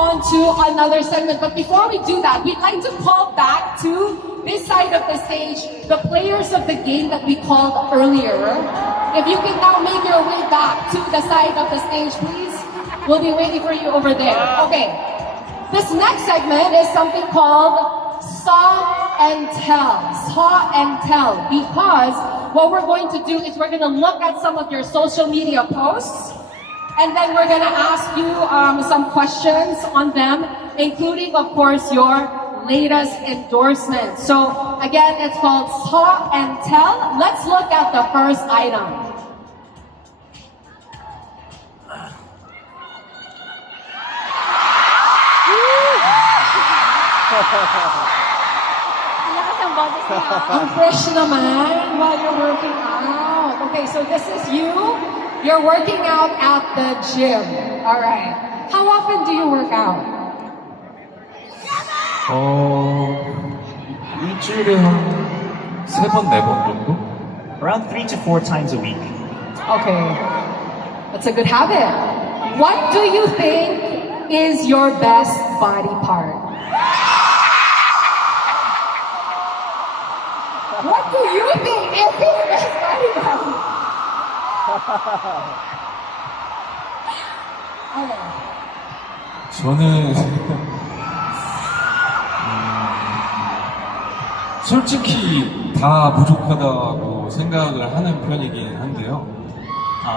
on to another segment. But before we do that, we'd like to call back to this side of the stage the players of the game that we called earlier. If you can now make your way back to the side of the stage, please. We'll be waiting for you over there. Okay. This next segment is something called Saw and Tell. Saw and Tell. Because what we're going to do is we're going to look at some of your social media posts. And then we're gonna ask you some questions on them, including, of course, your latest endorsement. So again, it's called Saw and Tell. Let's look at the first item. Ang fresh naman while you're working out. Okay, so this is you. You're working out at the gym. All right. How often do you work out? 일주일에 한 3번, 4번 정도? Around 3 to 4 times a week. Okay. That's a good habit. What do you think is your best body part? What do you think is your best body part? 저는 솔직히 다 부족하다고 생각을 하는 편이긴 한데요.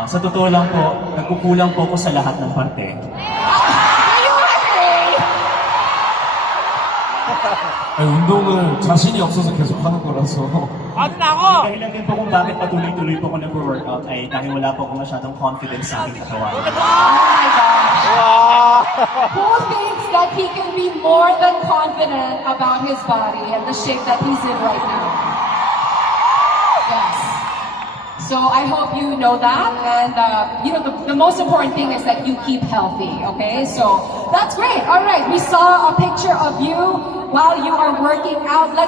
Sa totoo lang po, nagkukulang po ako sa lahat ng parte. 운동을 자신이 없어서 계속 하는 거라서. Dahilan din po kung bakit patuloy-tuloy po ako nag-workout ay dahil wala po akong masyadong confidence sa aking katawan. Oh my gosh. Who thinks that he can be more than confident about his body and the shape that he's in right now? Yes. So I hope you know that, and the most important thing is that you keep healthy, okay? So that's great. All right, we saw a picture of you while you are working out. Let's